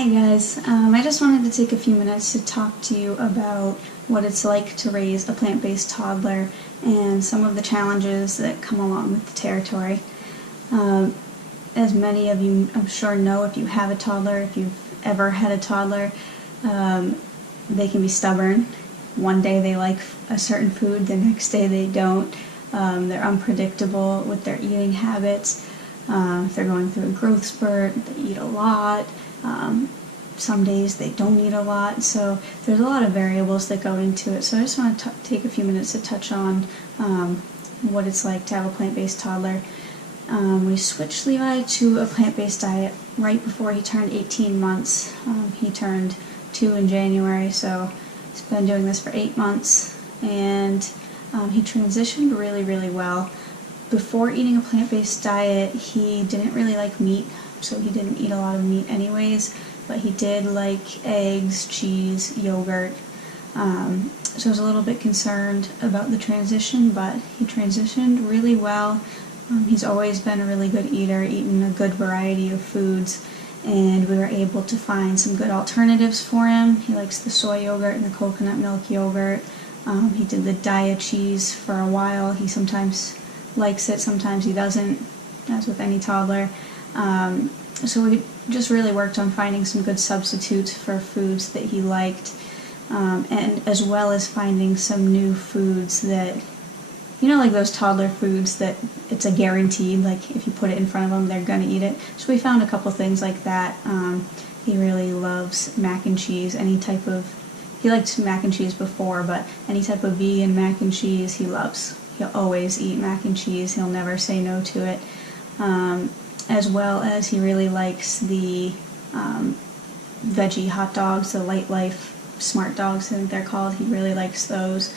Hi guys, I just wanted to take a few minutes to talk to you about what it's like to raise a plant-based toddler and some of the challenges that come along with the territory. As many of you I'm sure know, if you have a toddler, if you've ever had a toddler, they can be stubborn. One day they like a certain food, the next day they don't. They're unpredictable with their eating habits. If they're going through a growth spurt, they eat a lot. Some days they don't eat a lot, so there's a lot of variables that go into it. So I just want to take a few minutes to touch on what it's like to have a plant-based toddler. We switched Levi to a plant-based diet right before he turned 18 months. He turned 2 in January, so he's been doing this for 8 months, and he transitioned really well. Before eating a plant-based diet, he didn't really like meat, so he didn't eat a lot of meat anyways, but he did like eggs, cheese, yogurt. So I was a little bit concerned about the transition, but he transitioned really well. He's always been a really good eater, eaten a good variety of foods, and we were able to find some good alternatives for him. He likes the soy yogurt and the coconut milk yogurt. He did the diet cheese for a while. He sometimes likes it, sometimes he doesn't, as with any toddler. So we just really worked on finding some good substitutes for foods that he liked, and as well as finding some new foods that, you know, like those toddler foods that it's a guaranteed, like if you put it in front of them, they're gonna eat it. So we found a couple things like that. He really loves mac and cheese, he liked mac and cheese before, but any type of vegan mac and cheese he loves. He'll always eat mac and cheese, he'll never say no to it. As well as he really likes the veggie hot dogs, the Light Life Smart Dogs, I think they're called. He really likes those.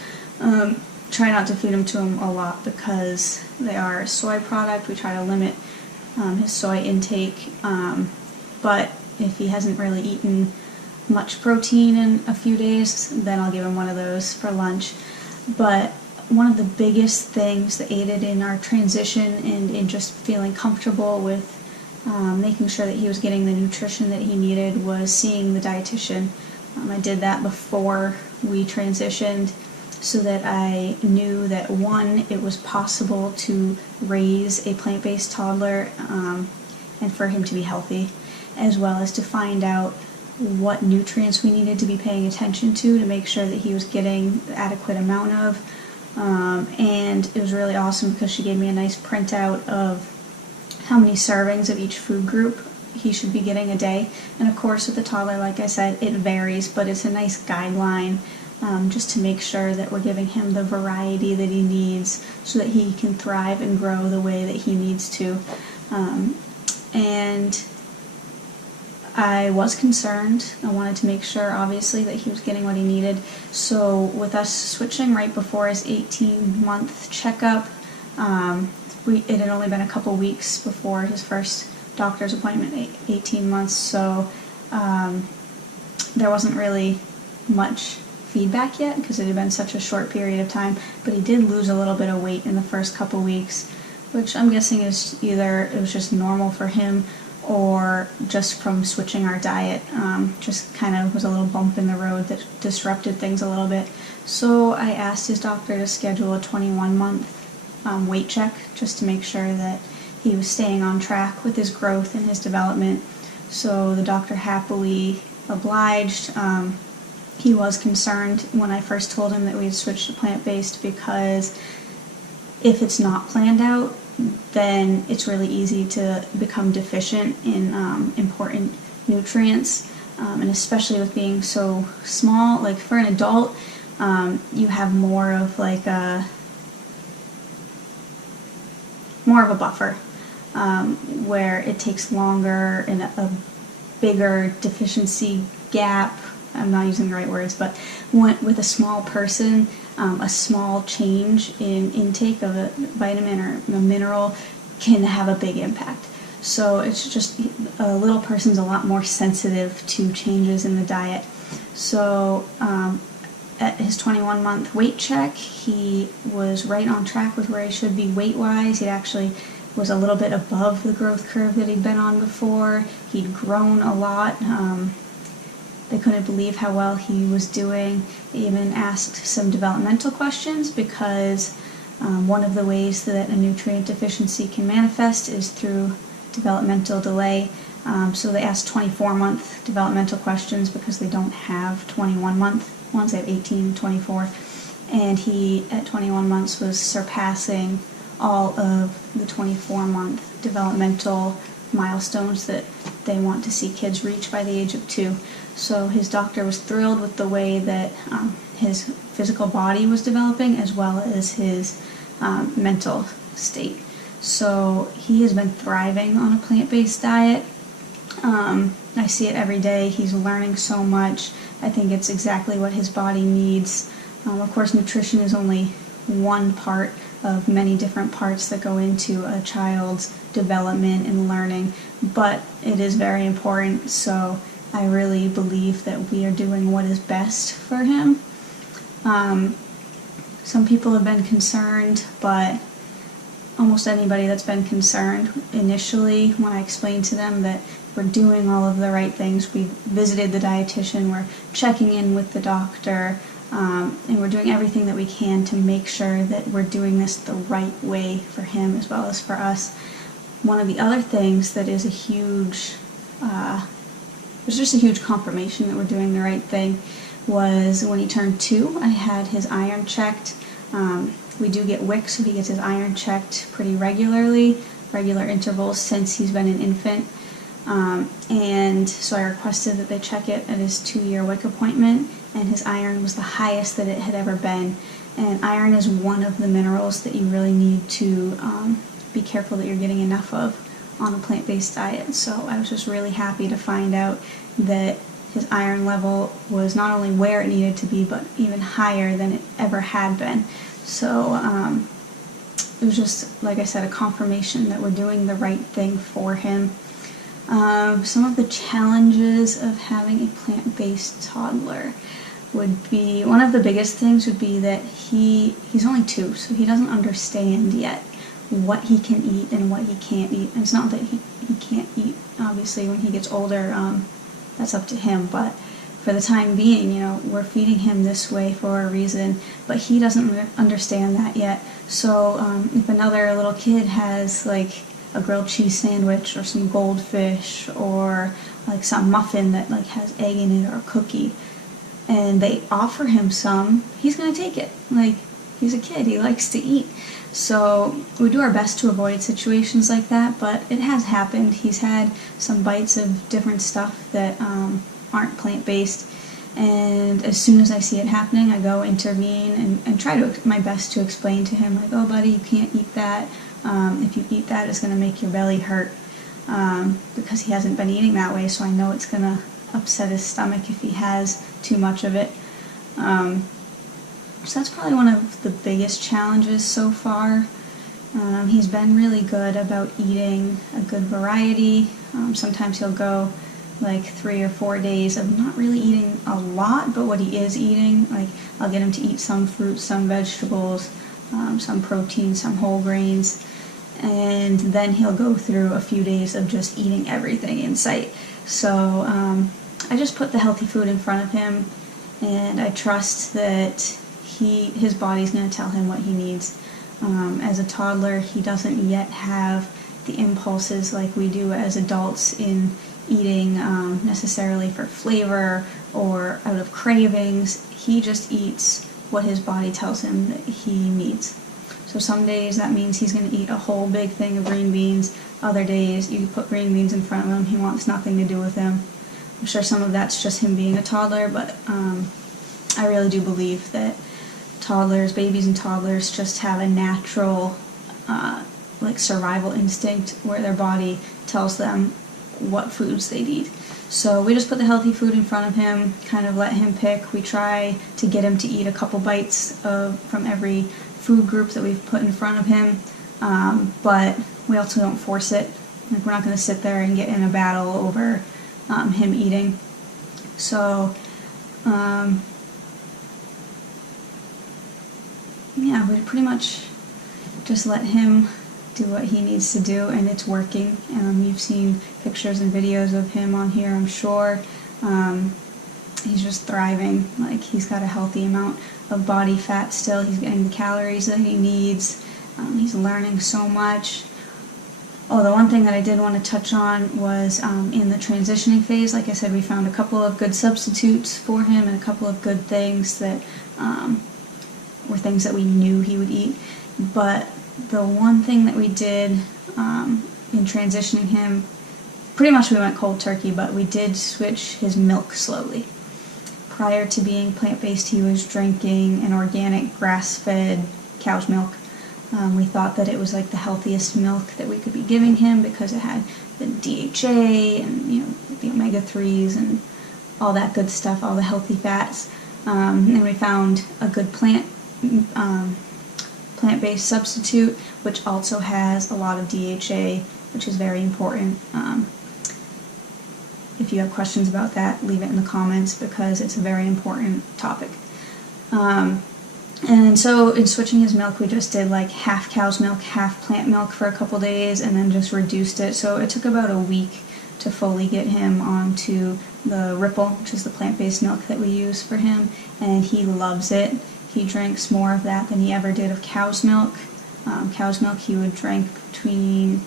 Try not to feed them to him a lot because they are a soy product. We try to limit his soy intake, but if he hasn't really eaten much protein in a few days, then I'll give him one of those for lunch. But one of the biggest things that aided in our transition and in just feeling comfortable with making sure that he was getting the nutrition that he needed was seeing the dietitian. I did that before we transitioned so that I knew that, one, it was possible to raise a plant-based toddler and for him to be healthy, as well as to find out what nutrients we needed to be paying attention to make sure that he was getting the adequate amount of. And it was really awesome because she gave me a nice printout of how many servings of each food group he should be getting a day. And of course with the toddler, like I said, it varies, but it's a nice guideline just to make sure that we're giving him the variety that he needs so that he can thrive and grow the way that he needs to. And I was concerned. I wanted to make sure, obviously, that he was getting what he needed. So with us switching right before his 18-month checkup, it had only been a couple weeks before his first doctor's appointment, 18 months, so there wasn't really much feedback yet because it had been such a short period of time, but he did lose a little bit of weight in the first couple weeks, which I'm guessing is either it was just normal for him or just from switching our diet. Just kind of was a little bump in the road that disrupted things a little bit. So I asked his doctor to schedule a 21-month weight check just to make sure that he was staying on track with his growth and his development. So the doctor happily obliged. He was concerned when I first told him that we had switched to plant-based because if it's not planned out, then it's really easy to become deficient in important nutrients, and especially with being so small. Like for an adult, you have more of a buffer, where it takes longer and a bigger deficiency gap. I'm not using the right words, but with a small person, a small change in intake of a vitamin or a mineral can have a big impact. So it's just a little person's a lot more sensitive to changes in the diet. So at his 21-month weight check, he was right on track with where he should be weight-wise. He'd actually was a little bit above the growth curve that he'd been on before. He'd grown a lot. They couldn't believe how well he was doing. They even asked some developmental questions because one of the ways that a nutrient deficiency can manifest is through developmental delay. So they asked 24-month developmental questions because they don't have 21-month ones. They have 18, 24. And he, at 21 months, was surpassing all of the 24-month developmental milestones that they want to see kids reach by the age of 2. So his doctor was thrilled with the way that his physical body was developing as well as his mental state. So he has been thriving on a plant-based diet. I see it every day. He's learning so much. I think it's exactly what his body needs. Of course, nutrition is only one part of many different parts that go into a child's development and learning, but it is very important, so I really believe that we are doing what is best for him. Some people have been concerned, but almost anybody that's been concerned initially, when I explained to them that we're doing all of the right things, we visited the dietitian, we're checking in with the doctor, and we're doing everything that we can to make sure that we're doing this the right way for him as well as for us. One of the other things that is a huge, there's just a huge confirmation that we're doing the right thing, was when he turned 2, I had his iron checked. We do get WIC, so he gets his iron checked pretty regularly, regular intervals since he's been an infant. And so I requested that they check it at his 2-year WIC appointment, and his iron was the highest that it had ever been. And iron is one of the minerals that you really need to be careful that you're getting enough of on a plant-based diet. So I was just really happy to find out that his iron level was not only where it needed to be, but even higher than it ever had been. So it was just, like I said, a confirmation that we're doing the right thing for him. Some of the challenges of having a plant-based toddler would be, one of the biggest things would be that he's only 2, so he doesn't understand yet what he can eat and what he can't eat. And it's not that he can't eat, obviously, when he gets older, that's up to him, but for the time being, we're feeding him this way for a reason, but he doesn't understand that yet. So if another little kid has like a grilled cheese sandwich or some goldfish or like some muffin that like has egg in it or a cookie, and they offer him some, he's gonna take it. Like, he's a kid, he likes to eat. So we do our best to avoid situations like that, but it has happened. He's had some bites of different stuff that aren't plant-based, and as soon as I see it happening, I go intervene and try my best to explain to him, like, oh buddy, you can't eat that. If you eat that, it's going to make your belly hurt, because he hasn't been eating that way, so I know it's going to upset his stomach if he has too much of it. So that's probably one of the biggest challenges so far. He's been really good about eating a good variety. Sometimes he'll go like 3 or 4 days of not really eating a lot, but what he is eating, like I'll get him to eat some fruits, some vegetables, some protein, some whole grains, and then he'll go through a few days of just eating everything in sight. So I just put the healthy food in front of him, and I trust that his body's going to tell him what he needs. As a toddler, he doesn't yet have the impulses like we do as adults in eating necessarily for flavor or out of cravings. He just eats what his body tells him that he needs. So some days that means he's going to eat a whole big thing of green beans. Other days you put green beans in front of him, he wants nothing to do with them. I'm sure some of that's just him being a toddler, but I really do believe that babies and toddlers just have a natural like survival instinct where their body tells them what foods they need. So we just put the healthy food in front of him, kind of let him pick. We try to get him to eat a couple bites from every food group that we've put in front of him, but we also don't force it. Like, we're not going to sit there and get in a battle over him eating. So yeah, we pretty much just let him do what he needs to do, and it's working. You've seen pictures and videos of him on here, I'm sure. He's just thriving. Like, he's got a healthy amount of body fat still. He's getting the calories that he needs. He's learning so much. Oh, the one thing that I did want to touch on was in the transitioning phase. Like I said, we found a couple of good substitutes for him and a couple of good things that were things that we knew he would eat. But the one thing that we did in transitioning him, pretty much we went cold turkey, but we did switch his milk slowly. Prior to being plant-based, he was drinking an organic grass-fed cow's milk. We thought that it was like the healthiest milk that we could be giving him because it had the DHA and, you know, the omega-3s and all that good stuff, all the healthy fats. And we found a good plant-based substitute, which also has a lot of DHA, which is very important. If you have questions about that, leave it in the comments because it's a very important topic. And so in switching his milk, we just did like half cow's milk, half plant milk for a couple days, and then just reduced it. So it took about a week to fully get him onto the Ripple, which is the plant-based milk that we use for him, and he loves it. He drinks more of that than he ever did of cow's milk. Cow's milk he would drink between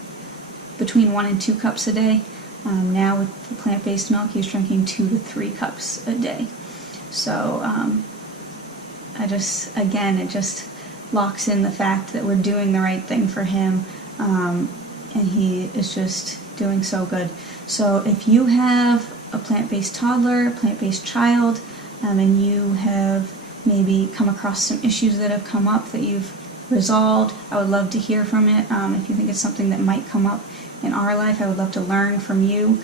1 and 2 cups a day. Now with the plant-based milk, he's drinking 2 to 3 cups a day. So it just locks in the fact that we're doing the right thing for him, and he is just doing so good. So if you have a plant-based toddler, a plant-based child, and you have maybe come across some issues that have come up that you've resolved, I would love to hear from it. If you think it's something that might come up in our life, I would love to learn from you.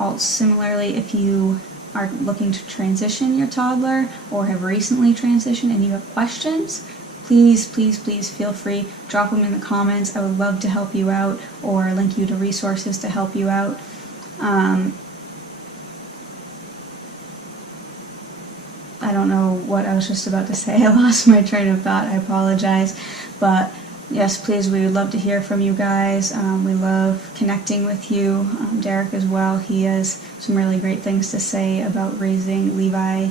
Also, similarly, if you are looking to transition your toddler or have recently transitioned and you have questions, please feel free, drop them in the comments. I would love to help you out or link you to resources to help you out. I don't know what I was just about to say. I lost my train of thought. I apologize. But yes, please, we would love to hear from you guys. We love connecting with you. Derek as well. He has some really great things to say about raising Levi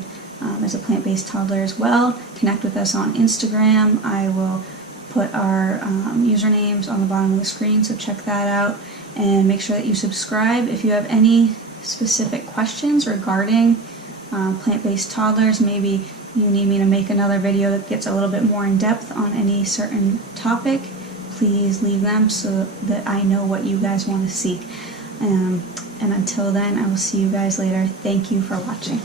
as a plant-based toddler as well. Connect with us on Instagram. I will put our usernames on the bottom of the screen, so check that out. And make sure that you subscribe. If you have any specific questions regarding plant-based toddlers, maybe you need me to make another video that gets a little bit more in depth on any certain topic, please leave them so that I know what you guys want to see. And until then, I will see you guys later. Thank you for watching.